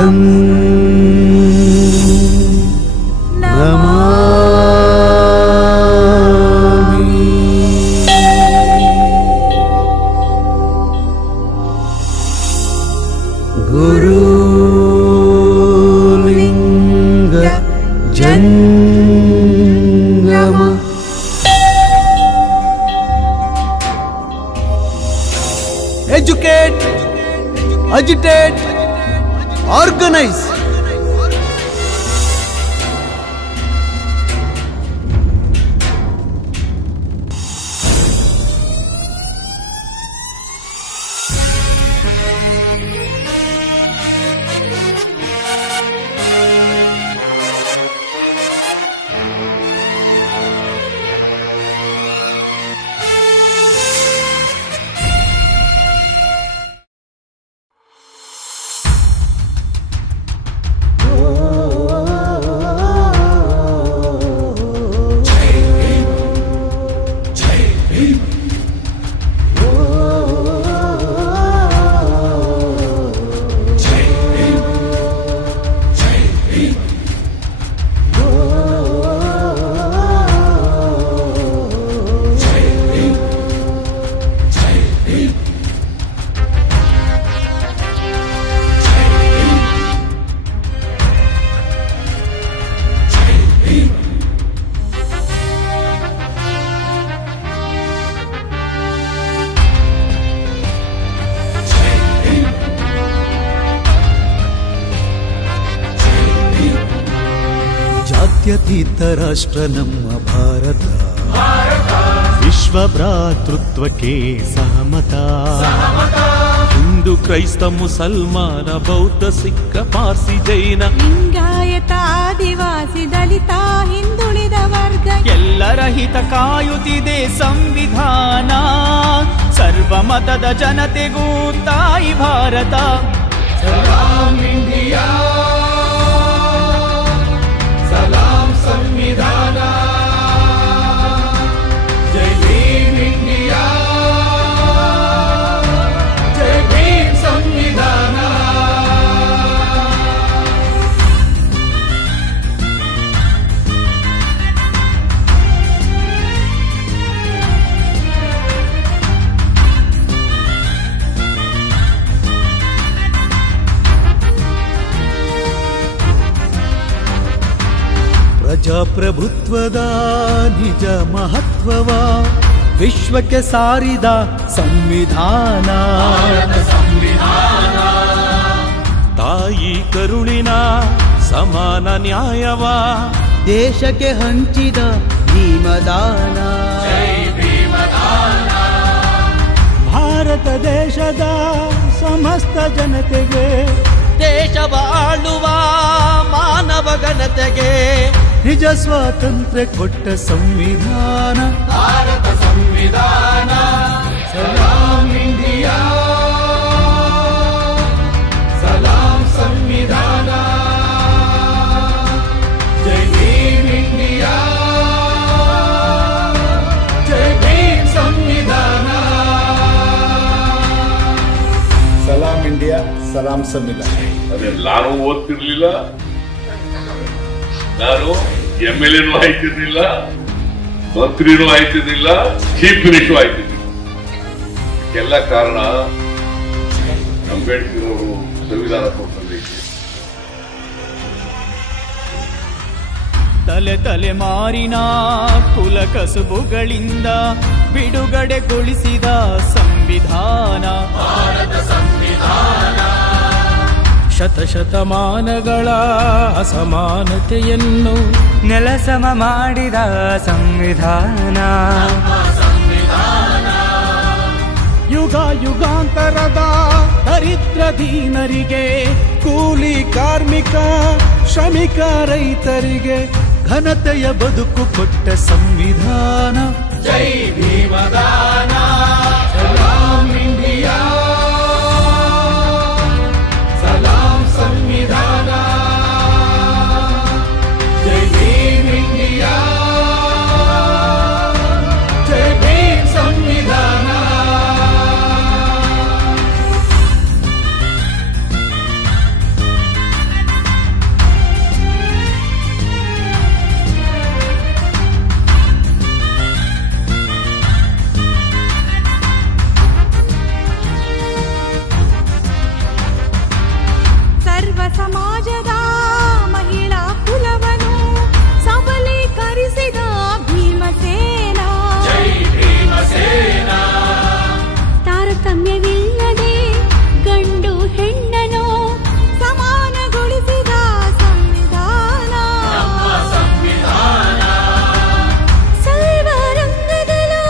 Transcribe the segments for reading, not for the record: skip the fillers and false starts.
तं नमामि। गुरुलिंग जंगम। Educate, agitate, organize. ಜಾತ್ಯತೀತ ರಾಷ್ಟ್ರ ನಮ್ಮ ಭಾರತ, ವಿಶ್ವ ಭ್ರಾತೃತ್ವಕ್ಕೆ ಸಹಮತ. ಹಿಂದೂ ಕ್ರೈಸ್ತ ಮುಸಲ್ಮಾನ ಬೌದ್ಧ ಸಿಖ್ ಪಾರ್ಸಿ ಜೈನ, ಲಿಂಗಾಯತ ಆದಿವಾಸಿ ದಲಿತ ಹಿಂದುಳಿದ ವರ್ಗ, ಎಲ್ಲರ ಹಿತ ಕಾಯುತ್ತಿದೆ ಸಂವಿಧಾನ. ಸರ್ವ ಮತದ ಜನತೆಗೂ ತಾಯಿ ಭಾರತ. ಸಲಾಂ ಇಂಡಿಯಾ, ಸಲಾಂ ಸಂವಿಧಾನ. ಜೈ ಭೀಮ್ ಇಂಡಿಯಾ, ಜೈ ಭೀಮ್ ಸಂವಿಧಾನ. ಪ್ರಜಾಪ್ರಭುತ್ವದ ನಿಜ ಮಹತ್ವವ ವಿಶ್ವಕ್ಕೆ ಸಾರಿದ ಸಂವಿಧಾನ. ತಾಯಿ ಕರುಳಿನ ಸಮಾನ ನ್ಯಾಯವ ದೇಶಕ್ಕೆ ಹಂಚಿದ ಭೀಮದಾನ. ಭಾರತ ದೇಶದ ಸಮಸ್ತ ಜನತೆಗೆ ದೇಶವ ಆಳುವ ಮಾನವ ಘನತೆಗೆ ನಿಜ ಸ್ವಾತಂತ್ರ್ಯ ಕೊಟ್ಟ ಸಂವಿಧಾನ. ಭಾರತ ಸಂವಿಧಾನ. ಸಲಾಂ ಇಂಡಿಯಾ, ಸಲಾಂ ಸಂವಿಧಾನ. ಜೈ ಭೀಮ್ ಇಂಡಿಯಾ, ಜೈ ಭೀಮ್ ಸಂವಿಧಾನ. ಸಲಾಂ ಇಂಡಿಯಾ, ಸಲಾಂ ಸಂವಿಧಾನ. ಅದೇ ನಾನು ಓದ್ತಿರ್ಲಿಲ್ಲ, ನಾನು MLA ಆಯ್ತಿರ್ಲಿಲ್ಲ, ಮಂತ್ರಿನೂ ಆಯ್ತಿರ್ಲಿಲ್ಲ, ಚೀಫ್ ಮಿನಿಸ್ಟರ್ ಆಯ್ತಿರ್ಲಿಲ್ಲ. ಎಲ್ಲ ಕಾರಣ ಅಂಬೇಡ್ಕರ್ ಅವರು ಸಂವಿಧಾನ ಕೊಟ್ಟದ್ದಕ್ಕೆ. ತಲೆ ತಲೆಮಾರಿನ ಕುಲ ಕಸುಬುಗಳಿಂದ ಬಿಡುಗಡೆಗೊಳಿಸಿದ ಸಂವಿಧಾನ. ಭಾರತ ಸಂವಿಧಾನ. ಶತಶತಮಾನಗಳ ಅಸಮಾನತೆಯನ್ನು ನೆಲಸಮ ಮಾಡಿದ ಸಂವಿಧಾನ. ಯುಗ ಯುಗಾಂತರದ ದರಿದ್ರ ದೀನರಿಗೆ, ಕೂಲಿ ಕಾರ್ಮಿಕ ಶ್ರಮಿಕ ರೈತರಿಗೆ ಘನತೆಯ ಬದುಕು ಕೊಟ್ಟ ಸಂವಿಧಾನ. ಜೈ ಭೀಮದಾನ. ಸಲಾಂ ಇಂಡಿಯಾ, ಸಲಾಂ ಸಂವಿಧಾನ. ಜೈ ಭೀಮ್ ಇಂಡಿಯಾ, ಜೈ ಭೀಮ್ ಸಂವಿಧಾನ. ಸಮಾಜದ ಮಹಿಳಾ ಕುಲವನು ಸಬಲೀಕರಿಸಿದ ಭೀಮಸೇನ. ತಾರತಮ್ಯವಿಲ್ಲದೆ ಗಂಡು ಹೆಣ್ಣನು ಸಮಾನಗೊಳಿಸಿದ ಸಂವಿಧಾನ. ಸರ್ವರಂಗದಲ್ಲೂ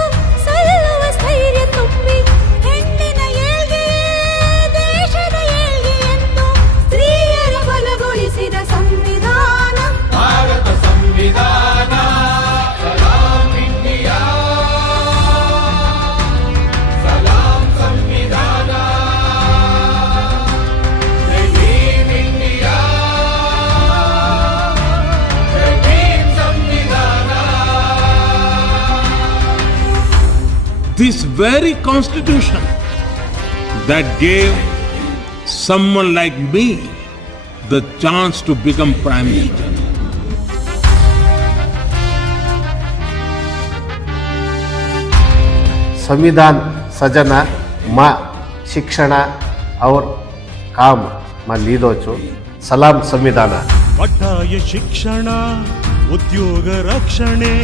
ಸಲ್ಲುವ ಸ್ಥೈರ್ಯ ತುಂಬಿ ಹೆಣ್ಣಿನ ಏಳ್ಗೆ ದೇಶದ ಏಳ್ಗೆ ಎಂದು ಸ್ತ್ರೀಯರ ಬಲಗೊಳಿಸಿದ ಸಂವಿಧಾನ. ಭಾರತ ಸಂವಿಧಾನ ಸಲಾಂ ಇಂಡಿಯಾ ಸಲಾಂ ಸಂವಿಧಾನ ಜೈ ಭೀಮ್ ಇಂಡಿಯಾ ಜೈ ಭೀಮ್ ಸಂವಿಧಾನ. This very constitution that gave someone like me the chance to become prime minister. संविधान सजना मा शिक्षण और काम मा लीदोचु सलाम संविधान. ಕಡ್ಡಾಯ ಶಿಕ್ಷಣ, ಉದ್ಯೋಗ ರಕ್ಷಣೆ,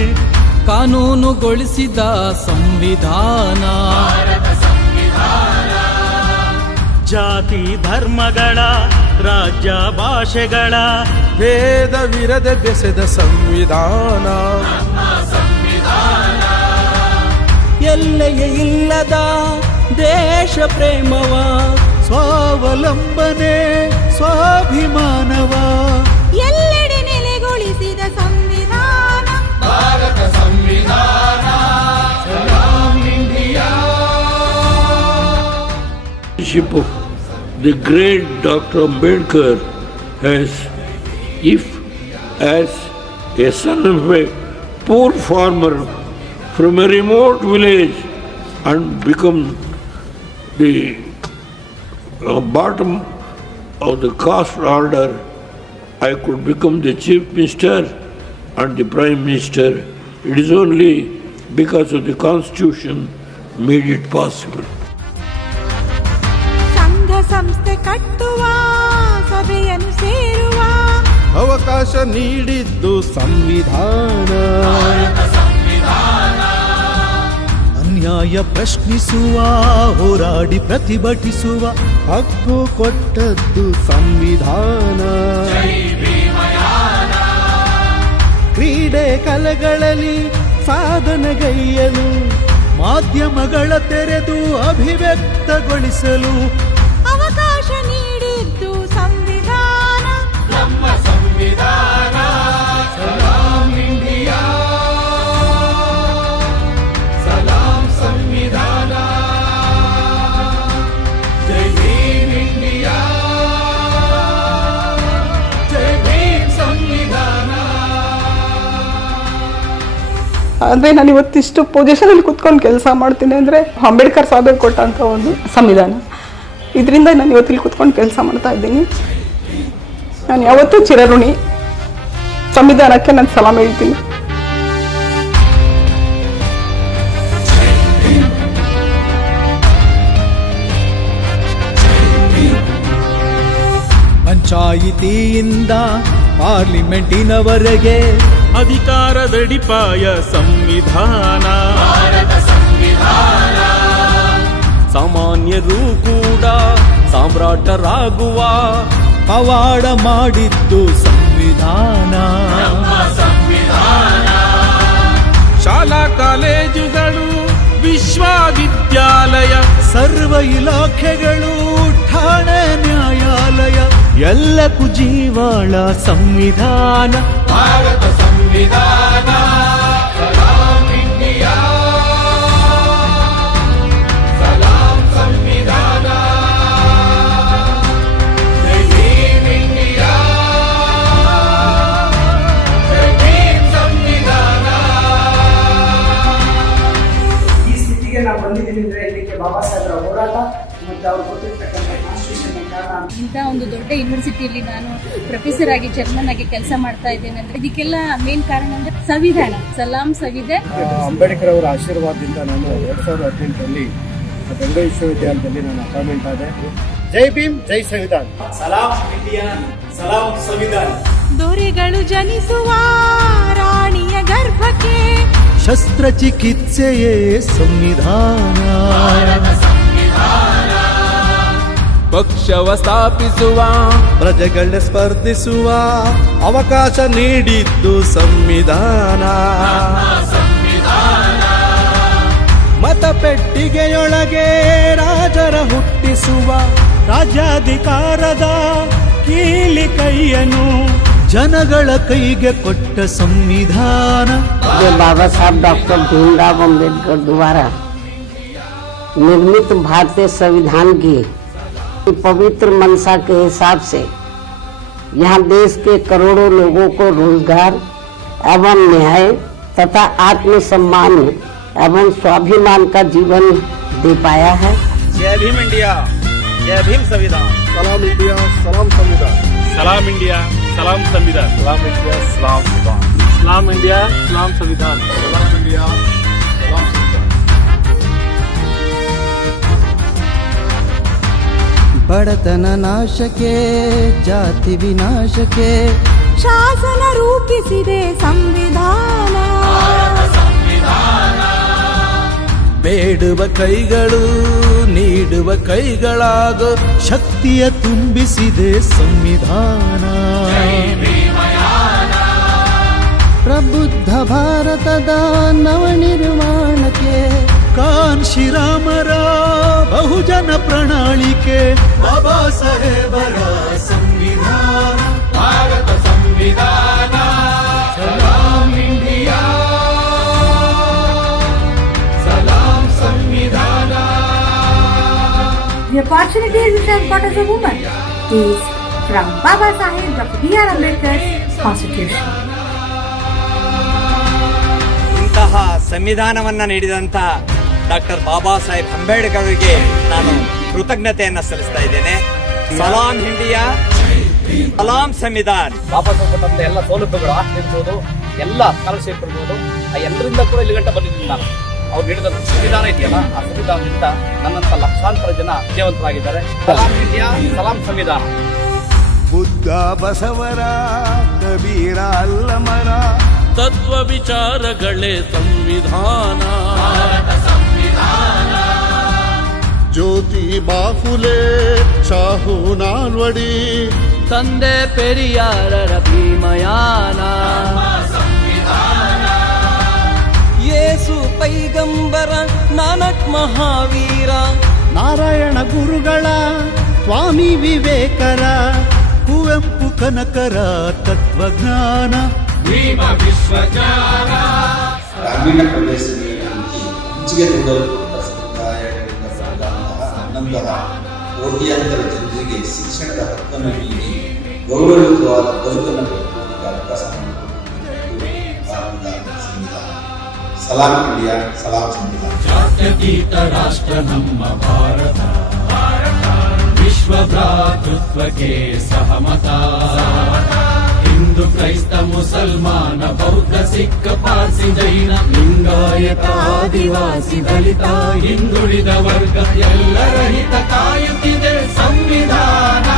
ಕಾನೂನುಗೊಳಿಸಿದ ಸಂವಿಧಾನ. ಜಾತಿ ಧರ್ಮಗಳ ರಾಜ್ಯ ಭಾಷೆಗಳ ಭೇದವಿರದೆ ಬೆಸೆದ ಸಂವಿಧಾನ. ಎಲ್ಲೆಯೇ ಇಲ್ಲದ ದೇಶ ಪ್ರೇಮವ ಸ್ವಾವಲಂಬನೆ ಸ್ವಾಭಿಮಾನವ ಎಲ್ಲೆಡೆ ನೆಲೆಗೊಳಿಸಿದ ಸಂವಿಧಾನ. ಭಾರತ ಸಂವಿಧಾನ ಸಲಾಂ India. Of the great Dr. Ambedkar as a son of a poor farmer from a remote village and become the bottom of the caste order, I could become the chief minister and the prime minister. It is only because of the constitution made it possible. ಸಂಘ ಸಂಸ್ಥೆ ಕಟ್ಟುವ ಸಭೆಯನ್ನು ಸೇರುವ ಅವಕಾಶ ನೀಡಿದ್ದು ಸಂವಿಧಾನ. ಅನ್ಯಾಯ ಪ್ರಶ್ನಿಸುವ ಹೋರಾಡಿ ಪ್ರತಿಭಟಿಸುವ ಹಕ್ಕು ಕೊಟ್ಟದ್ದು ಸಂವಿಧಾನ. ಕ್ರೀಡೆ ಕಲೆಗಳಲ್ಲಿ ಸಾಧನೆಗೈಯಲು ಮಾಧ್ಯಮಗಳ ತೆರೆದು ಅಭಿವ್ಯಕ್ತಗೊಳಿಸಲು ಅವಕಾಶ ನೀಡಿದ್ದು ಸಂವಿಧಾನ. ನಮ್ಮ ಸಂವಿಧಾನ ಸಲಾಂ ಇಂಡಿಯಾ ಸಲಾಂ ಸಂವಿಧಾನ ಜೈ ಭೀಮ್ ಇಂಡಿಯಾ ಜೈ ಭೀಮ್ ಸಂವಿಧಾನ. ಅಂದರೆ ನಾನು ಇವತ್ತಿಷ್ಟು ಪೊಸಿಷನಲ್ಲಿ ಕುತ್ಕೊಂಡು ಕೆಲಸ ಮಾಡ್ತೀನಿ ಅಂದರೆ ಅಂಬೇಡ್ಕರ್ ಸಾಹೇಬ್ ಕೊಟ್ಟಂಥ ಒಂದು ಸಂವಿಧಾನ. ಇದರಿಂದ ನಾನು ಇವತ್ತಿಲ್ಲಿ ಕುತ್ಕೊಂಡು ಕೆಲಸ ಮಾಡ್ತಾ ಇದ್ದೀನಿ. ನಾನು ಯಾವತ್ತೂ ಚಿರಋಣಿ. ಸಂವಿಧಾನಕ್ಕೆ ನಾನು ಸಲಾಮ್ ಹೇಳ್ತೀನಿ. ಪಂಚಾಯಿತಿಯಿಂದ ಪಾರ್ಲಿಮೆಂಟಿನವರೆಗೆ ಅಧಿಕಾರದಡಿಪಾಯ ಸಂವಿಧಾನ. ಸಾಮಾನ್ಯರು ಕೂಡ ಸಾಮ್ರಾಟರಾಗುವ ಪವಾಡ ಮಾಡಿದ್ದು ಸಂವಿಧಾನ. ಶಾಲಾ ಕಾಲೇಜುಗಳು ವಿಶ್ವವಿದ್ಯಾಲಯ ಸರ್ವ ಇಲಾಖೆಗಳು ಠಾಣೆ ನ್ಯಾಯಾಲಯ ಎಲ್ಲಕ್ಕೂ ಜೀವಾಳ ಸಂವಿಧಾನ. ಭಾರತ ಸಂವಿಧಾನ ಸಲಾಂ ಇಂಡಿಯಾ ಸಲಾಂ ಸಂವಿಧಾನ ಜೈ ಭೀಮ್ ಇಂಡಿಯಾ ಜೈ ಭೀಮ್ ಸಂವಿಧಾನ. ಈ ಸ್ಥಿತಿಗೆ ನಾವು ಬಂದಿದ್ದೀವಿ ಅಂದರೆ ಇದಕ್ಕೆ ಬಾಬಾ ಸಾಹೇಬರ ಹೋರಾಟ ಮತ್ತು ಅವ್ರು ಕೊಟ್ಟಿರ್ತಕ್ಕಂಥ ಕಾನ್ಸ್ಟಿಟ್ಯೂಷನ್ ಕಾರಣ. ಇಂಥ ಒಂದು ದೊಡ್ಡ ಯೂನಿವರ್ಸಿಟಿಯಲ್ಲಿ ನಾನು ಪ್ರೊಫೆಸರ್ ಆಗಿ ಚೇರ್ಮನ್ ಆಗಿ ಕೆಲಸ ಮಾಡ್ತಾ ಇದ್ದೇನೆ ಅಂದ್ರೆ ಇದಕ್ಕೆಲ್ಲ ಮೇನ್ ಕಾರಣ ಅಂದ್ರೆ ಸಂವಿಧಾನ. ಸಲಾಂ ಸಂವಿಧಾನ. ಅಂಬೇಡ್ಕರ್ ಅವರ ಆಶೀರ್ವಾದದಿಂದ ನಾನು 2018ರಲ್ಲಿ ಬೆಂಗಳೂರು ವಿಶ್ವವಿದ್ಯಾಲಯದಲ್ಲಿ ನಾನು ಅಪಾಯಿಂಟ್ಮೆಂಟ್ ಆದೆ. ಜೈ ಭೀಮ್, ಜೈ ಸಂವಿಧಾನ್. ದೊರೆಗಳು ಜನಿಸುವ ರಾಣಿಯ ಗರ್ಭಕ್ಕೆ ಶಸ್ತ್ರಚಿಕಿತ್ಸೆಯೇ ಸಂವಿಧಾನ. ಪಕ್ಷವ ಸ್ಥಾಪಿಸುವ ಪ್ರಜೆಗಳ ಸ್ಪರ್ಧಿಸುವ ಅವಕಾಶ ನೀಡಿದ್ದು ಸಂವಿಧಾನ. ಮತಪೆಟ್ಟಿಗೆಯೊಳಗೆ ರಾಜರ ಹುಟ್ಟಿಸುವ ರಾಜ್ಯಾಧಿಕಾರದ ಕೀಲಿ ಕೈಯನ್ನು ಜನಗಳ ಕೈಗೆ ಕೊಟ್ಟ ಸಂವಿಧಾನ. बाबा साहब डॉक्टर भीमराव अम्बेडकर द्वारा निर्मित भारतीय संविधान की पवित्र मंशा के हिसाब से यहाँ देश के करोड़ों लोगों को रोजगार एवं न्याय तथा आत्मसम्मान एवं स्वाभिमान का जीवन दे पाया है. जय भीम इंडिया, जय भीम संविधान. ಸಲಾಂ ಇಂಡಿಯಾ, ಸಲಾಂ ಸಂವಿಧಾನ್. सलाम इंडिया, सलाम संविधान. ಸಲಾಂ ಇಂಡಿಯಾ, ಸಲಾಂ ಸಂವಿಧಾನ್. सलाम इंडिया, सलाम संविधान. ಸಲಾಂ ಇಂಡಿಯಾ, ಸಲಾಂ ಸಂವಿಧಾನ್. ಬಡತನ ನಾಶಕ್ಕೆ, ಜಾತಿ ವಿನಾಶಕ್ಕೆ ಶಾಸನ ರೂಪಿಸಿದೆ ಸಂವಿಧಾನ. ಬೇಡುವ ಕೈಗಳು ನೀಡುವ ಕೈಗಳಾಗೋ ಶಕ್ತಿಯ ತುಂಬಿಸಿದೆ ಸಂವಿಧಾನ. ಪ್ರಬುದ್ಧ ಭಾರತದ ನವನಿರ್ಮಾಣಕ್ಕೆ ಕಾನ್ಶಿರಾಮರ ಬಹುಜನ ಪ್ರಣಾಳಿಕೆ ಬಾಬಾ ಸಾಹೇಬರ ಸಂವಿಧಾನ. ಭಾರತ ಸಂವಿಧಾನ. ಸಲಾಂ ಇಂಡಿಯಾ, ಸಲಾಂ ಸಂವಿಧಾನ. The opportunity which I got as a woman is from Baba Saheb Dr. B.R. Ambedkar's Constitution. ಇಂತಹ ಸಂವಿಧಾನವನ್ನ ನೀಡಿದಂತ ಡಾಕ್ಟರ್ ಬಾಬಾ ಸಾಹೇಬ್ ಅಂಬೇಡ್ಕರ್ ಅವರಿಗೆ ನಾನು ಕೃತಜ್ಞತೆಯನ್ನ ಸಲ್ಲಿಸ್ತಾ ಇದ್ದೇನೆ. ಸಲಾಂ ಇಂಡಿಯಾ, ಸಲಾಂ ಸಂವಿಧಾನ್. ಬಾಬಾ ಸಾಹೇಬ್ ಕೊಟ್ಟಂತ ಎಲ್ಲ ಸೌಲಭ್ಯಗಳು ಆಗ್ತಿರ್ಬೋದು, ಎಲ್ಲ ಸ್ಕಾಲರ್ಶಿಪ್ ಇರ್ಬೋದು, ಆ ಎಲ್ಲರಿಂದ ಕೂಡ ಇಲ್ಲಿ ಗಂಟ ಬಂದಿದ್ದೀನಿ ನಾನು. ಅವ್ರು ನೀಡಿದ ಸಂವಿಧಾನ ಇದೆಯಲ್ಲ, ಆ ಸಂವಿಧಾನದಿಂದ ನನ್ನಂತ ಲಕ್ಷಾಂತರ ಜನ ವಿಜಯವಂತರಾಗಿದ್ದಾರೆ. ಸಲಾಂ ಇಂಡಿಯಾ, ಸಲಾಂ ಸಂವಿಧಾನ. ಬುದ್ಧ ಬಸವರ ಕಬೀರ ಅಲ್ಲಮರ ತತ್ವ ವಿಚಾರಗಳೇ ಸಂವಿಧಾನ. ಜ್ಯೋತಿ ಬಾಫುಲೆ ಶಾಹು ನಾಲ್ವಡಿ ತಂದೆ ಪೆರಿಯಾರರ ಭೀಮಯಾನ. ಯೇಸು ಪೈಗಂಬರ ನಾನಕ್ ಮಹಾವೀರ. ನಾರಾಯಣ ಗುರುಗಳ ಸ್ವಾಮಿ ವಿವೇಕರ ಕುವೆಂಪು ಕನಕರ ತತ್ವಜ್ಞಾನ. ಭೀಮ ವಿಶ್ವಜ್ಞಾನ. ಗ್ರಾಮೀಣ ಪ್ರದೇಶಗಳಲ್ಲಿ ಹೆಚ್ಚಿಗೆ ತೊಡಗಿರುವ ಸಮುದಾಯಗಳಿಂದ ಬಂದಂತಹ ನನ್ನಂತಹ ಕೋಟ್ಯಾಂತರ ಜನರಿಗೆ ಶಿಕ್ಷಣದ ಹಕ್ಕನ್ನು ನೀಡಿ ಗೌರವಯುತವಾದ ಬದುಕನ್ನು ಕಟ್ಟುವುದಕ್ಕೆ ಅವಕಾಶ ಮಾಡಿಕೊಟ್ಟಿರುವುದು ಭಾರತದ ಸಂವಿಧಾನ. ಸಲಾಂ ಇಂಡಿಯಾ, ಸಲಾಂ ಸಂವಿಧಾನ. ಜಾತ್ಯತೀತ ರಾಷ್ಟ್ರ ನಮ್ಮ ಭಾರತ. ವಿಶ್ವ ಭ್ರಾತೃತ್ವಕ್ಕೆ ಸಹಮತ. ಹಿಂದೂ ಕ್ರೈಸ್ತ ಮುಸಲ್ಮಾನ ಬೌದ್ಧ ಸಿಖ್ ಪಾರ್ಸಿ ಜೈನ ಲಿಂಗಾಯತ ಆದಿವಾಸಿ ದಲಿತ ಹಿಂದುಳಿದ ವರ್ಗ ಎಲ್ಲರ ಹಿತ ಕಾಯುತ್ತಿದೆ ಸಂವಿಧಾನ.